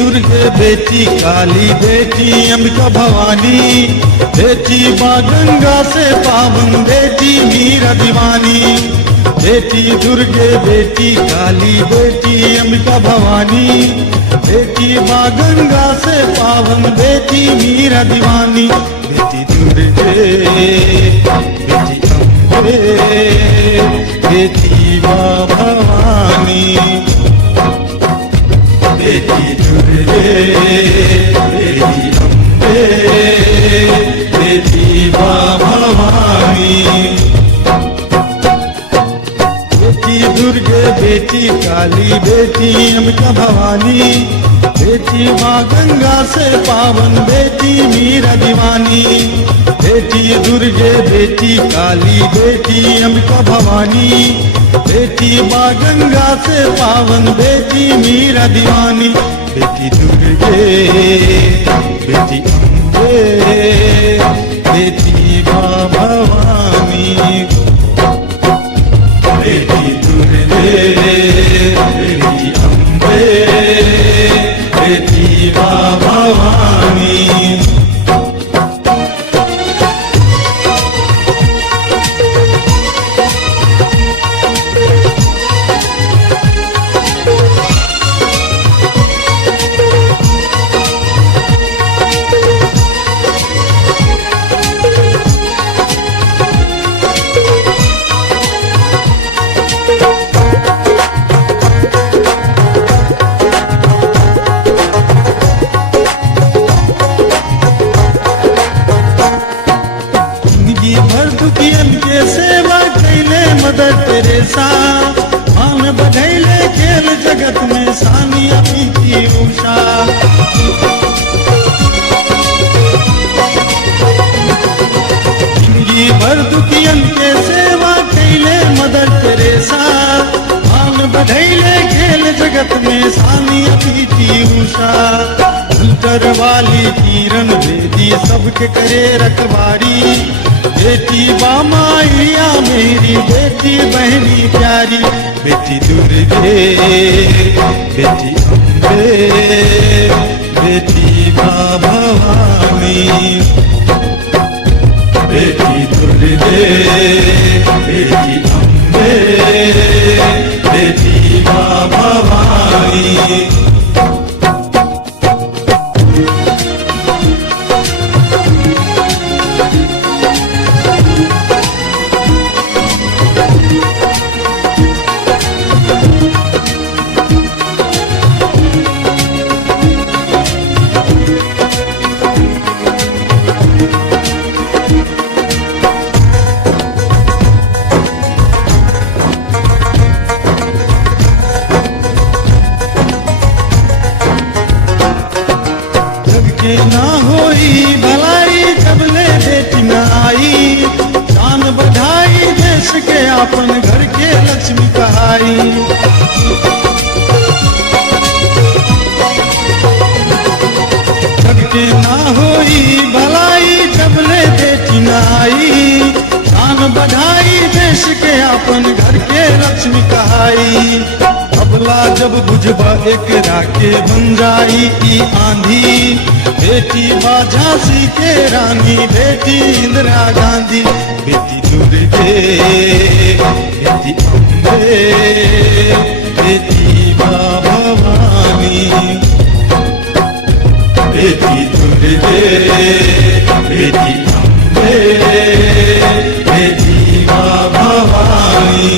दुर्गे बेटी काली बेटी अंबिका भवानी, बेटी माँ गंगा से पावन बेटी मीरा दीवानी। बेटी दुर्गे बेटी काली बेटी अंबिका भवानी, बेटी माँ गंगा से पावन बेटी मीरा दीवानी। बेटी दुर्गे बेटी अम्बे बेटी माँ भवानी, बेटी दुर्गे बेटी अम्बे बेटी माँ भवानी। बेटी दुर्गे बेटी काली बेटी अंबिका भवानी, बेटी माँ गंगा से पावन बेटी मीरा दीवानी। बेटी दुर्गे बेटी काली बेटी अंबिका भवानी, बेटी माँ गंगा से पावन बेटी मीरा दीवानी। बेटी दुर्गे बेटी अम्बे बेटी माँ भवानी, बेटी दुर्गे बेटी अम्बे बेटी माँ भवानी। भर दुखियन के सेवा कैले मदर टेरेसा, मान बढ़ैले खेल जगत में सानिया पीटी उषा। जिंदगी भर दुखियन के सेवा कैले मदर टेरेसा, मान बढ़ैले खेल जगत में सानिया पीटी उषा। अंतर वाली किरण बेदी सबके करे रखवारी, बेटी बामाइया मेरी बेटी बहनी प्यारी। बेटी दुर्गे बेटी अम्बे बेटी माँ भवानी, बेटी दुर्गे बेटी अम्बे बेटी माँ भवानी। के ना होई भलाई जबले बेटी न आई, शान बढ़ाई देश के अपन घर के लक्ष्मी कहाई। जग के ना होई भलाई जबले बेटी न आई, शान बढ़ाई देश के अपन घर के लक्ष्मी कहाई। अबला जब बुझबा एकरा के बन जाई ई आंधी, बेटी माँ झांसी के रानी बेटी इंदिरा गांधी। बेटी दुर्गे बेटी अम्बे बेटी माँ भवानी, बेटी दुर्गे बेटी अम्बे बेटी माँ भवानी।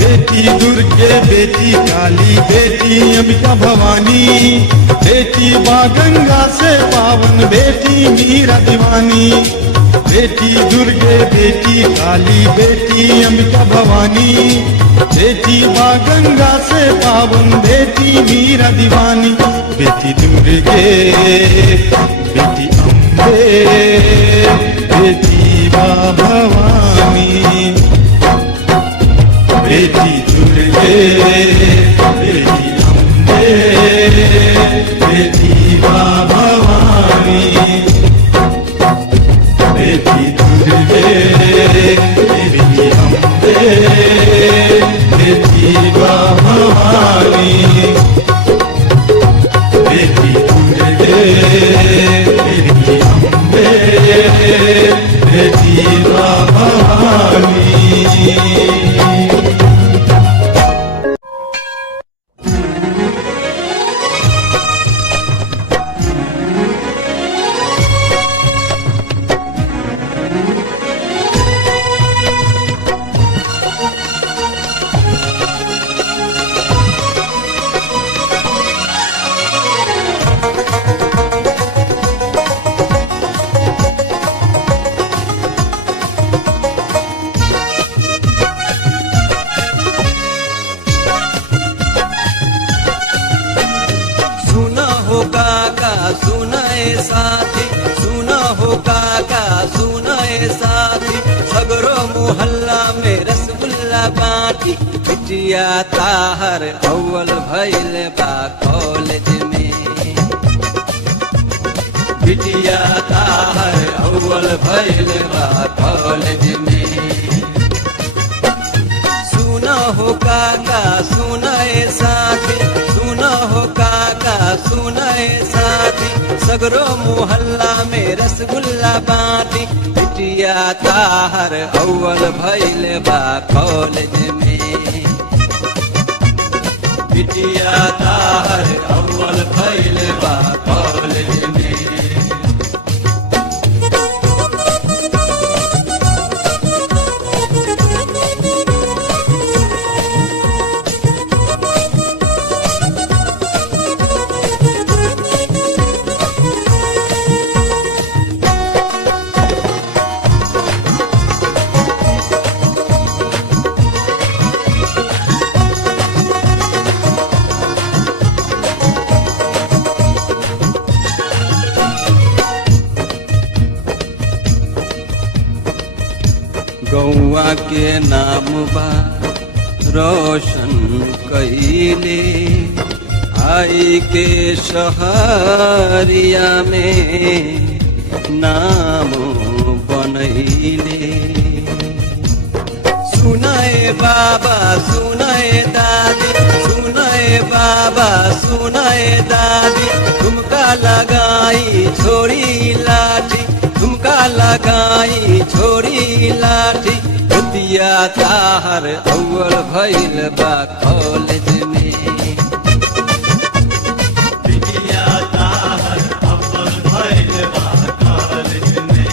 बेटी दुर्गे बेटी काली बेटी अंबिका भवानी, बेटी माँ गंगा से पावन बेटी मीरा दीवानी। बेटी दुर्गे बेटी काली बेटी अंबिका भवानी, बेटी माँ गंगा से पावन बेटी मीरा दीवानी। बेटी दुर्गे बेटी अम्बे बेटी माँ भवानी, बेटी दुर्गे बेटी अम्बे बेटी माँ भवानी, बेटी दुर्गे बेटी अम्बे बेटी माँ भवानी। तेरी अम्बे बेटी माँ भवानी। साथी सुना हो काका सुना साथी, सगरो मोहल्ला में रसगुल्ला बाटी, बिटिया ताहर अव्वल भइल बा कॉलेज में, बिटिया ताहर अव्वल भइल बा कॉलेज में। सुना हो काका सुना साथी सुना हो काका सुना साथी, सगरो मोहल्ला में रसगुल्ला बाटी, बिटिया ताहर अव्वल भइल बा कॉलेज में, बिटिया ताहर अव्वल भइल बा कॉलेज में। गौआ के नाम बा रोशन कइले, आई के शहरिया में नाम बनैले। सुनाए बाबा सुनाए दादी सुनाए बाबा सुनाए दादी, ठुमका लगाई छोड़ी लाठी, ठुमका लगाई छोड़ी लाठी, बिटिया ताहर अव्वल भइल बा कॉलेज में, बिटिया ताहर अव्वल भइल बा कॉलेज में।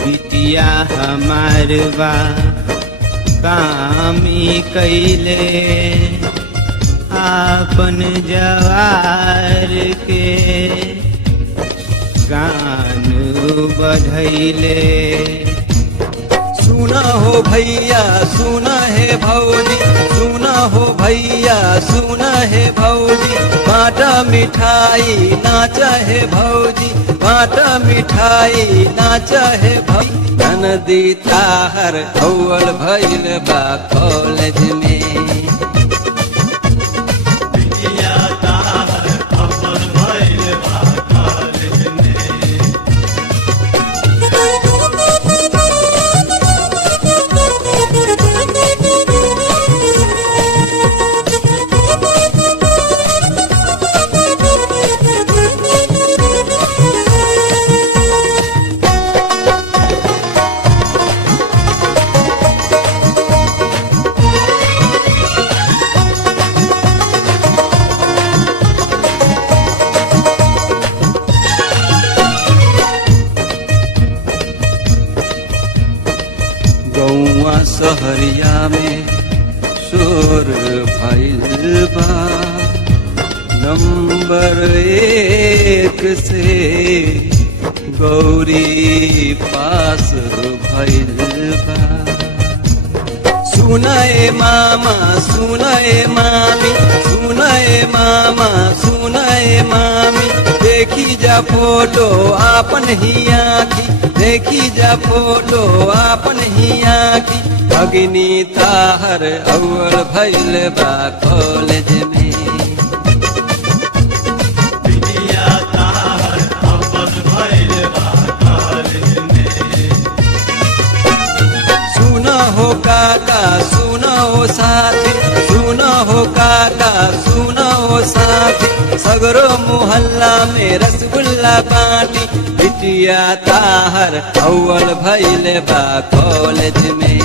बिटिया हमार बा कामी कैले, आपन जवार के गान बढ़ैले। सुना हो भैया सुना है भौजी सुना हो भैया सुना है भौजी, बाटा मिठाई नाचा है भौजी, बाटा मिठाई नाचा है भौजी, ननदी ताहर अव्वल भइल बा कॉलेज में, बिटिया ताहर अव्वल भइल बा कॉलेज में। गौआ सहरिया में शोर भइल बा, नंबर 1 से गौरी पास भइल बा। सुनाए मामा सुनाए मामी, सुनाए मामा सुनाए मामी, देखी जा फोटो आपन ही आँखी, देखी जा फोटो आपन ही आँखी। भगिनी ताहर अव्वल भइल बा कॉलेज में। सुना हो काका सुना हो साथी, सुना हो काका सुना हो साथी, सगरो मोहल्ला में रसगुल्ला बाटी। बिटिया ताहर अव्वल भइल बा कॉलेज में।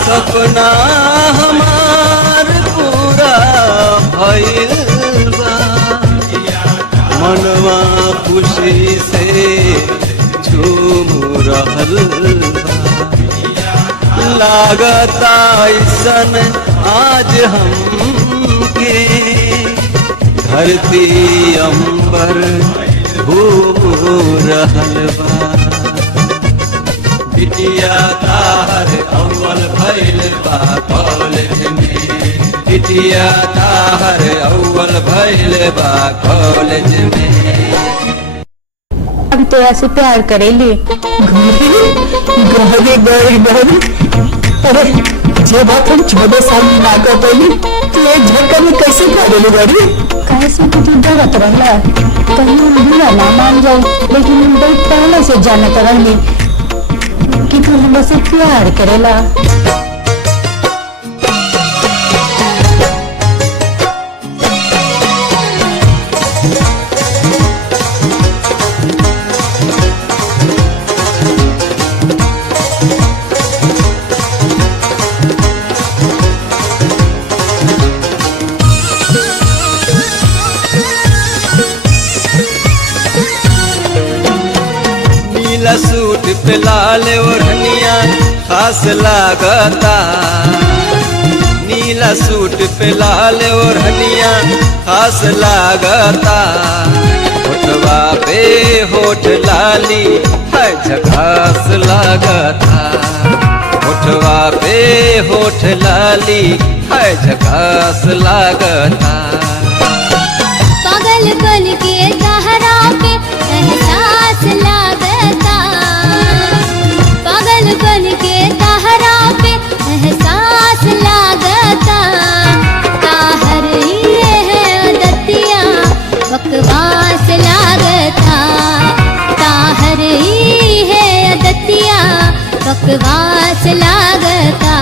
सपना हमार पूरा भइल बा, मनवा खुशी से झूम रहल बा। लागता ऐसन आज हमके धरती अंबर घूम रहल बा। बिटिया ताहर अव्वल भइल बा कॉलेज में। बिटिया ताहर अव्वल भइल बा कॉलेज में। हम तो ऐसे प्यार करेली अरे जे बात हम 14 साल में ना कर पाई तो एक झटका में कैसे करेली बड़ी। कैसे कि तू डरत रहला कहीं बुरा ना मान जाए, लेकिन हम बहुत पहले से जानत रहली कि तू हमसे प्यार करेला। नीला सूट पे लाल ओढ़निया खास लागता, नीला सूट पे लाल ओढ़निया खास लागता। होठवा पे होठ लाली है झकास लागता, होठवा पे होठ लाली है झकास लागता। पागल बन के सहारा पे एहसास लागता, पागल बन के सहारा पे एहसास लागता। ताहर ही है दतिया बकवास लागता, ताहर ही है दतिया बकवास लागता।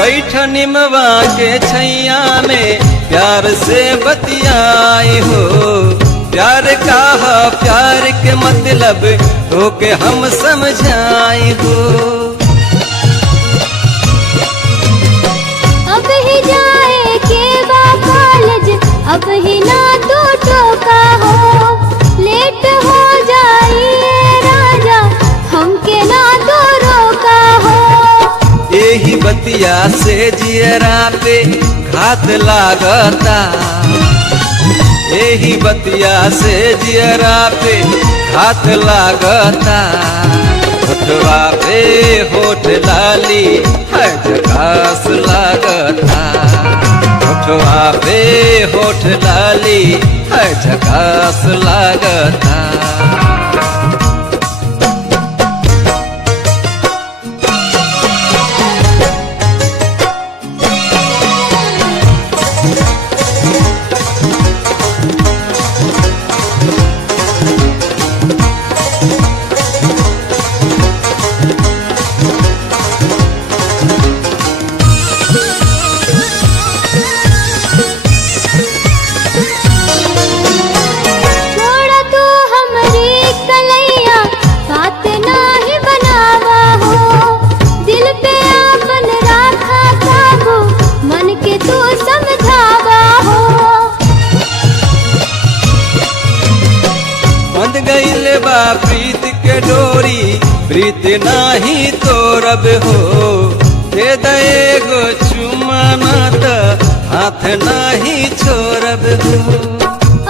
बैठ निमवा के छैया में प्यार से बतियाए हो। प्यार का प्यार के मतलब हो के हम समझाए हो। अब ही जाए के बा कॉलेज, अब ही ना तो टोका हो। लेट हो जाइए राजा हमके ना तो रोका हो। यही बतिया से जियरा पे घात लागता, यही बतिया से जियरा पे घात लागता। होठवा पे होठ लाली है झकास लागता, होठवा पे होठ लाली है झकास लागता। बा प्रीत के डोरी प्रीत नाही तोरब हो दे एगो चुम्मा ना त हाथ नाही छोड़ब हो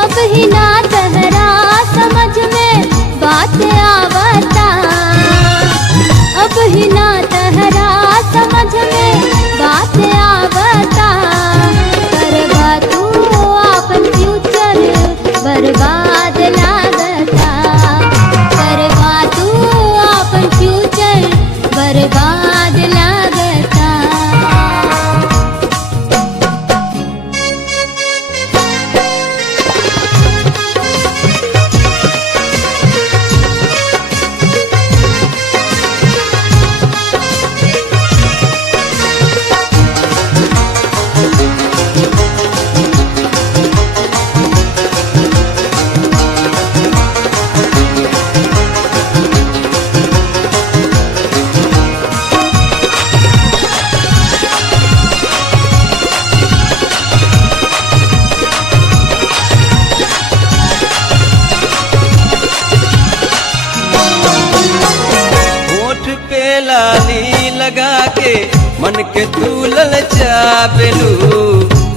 अब ही ना तहरा समझ में बात आवता अब ही ना तहरा समझ में बात आवता करवा तू अपन फ्यूचर बर्बाद लागता करवा तू अपन फ्यूचर बर्बाद लागता लाली लगा के मन के तू ललचाबेलू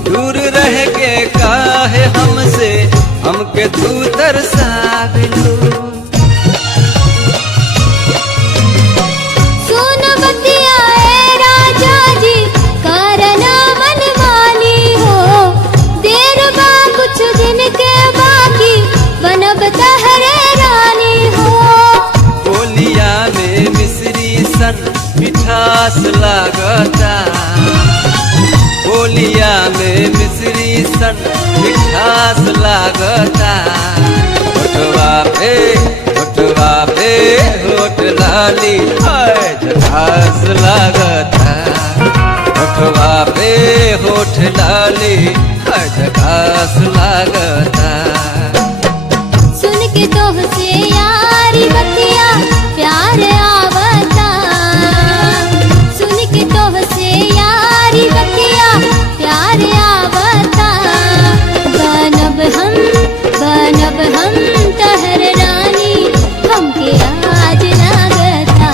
दूर रह के काहे हमसे हमके तू तरसाबेलू सुन बतिया ए राजा जी करना मनमानी हो देर बा कुछ दिन के बाकी बनब तहरे रानी हो बोलिया में मिश्री सन मिठास लागता बोलिया में मिश्री सन मिठास लागता होठवा पे होठ लाली हाय झकास लागता होठवा पे होठ लाली हाय झकास लागता सुन के तोह से यारी बतिया प्यार आवता सुन के तोह से यारी बतिया प्यार आवता बनब हम तहर रानी हमके आज लागता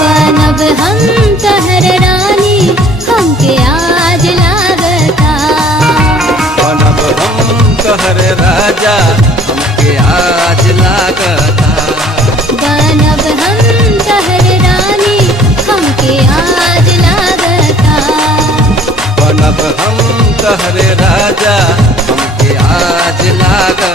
बनब हम तहर रानी हमके आज लागता बनब हम तोहर राजा हमके आज लागता बनब हम तहर रानी हमके आज लागता बनब हम तोहर राजा हमके आज लागता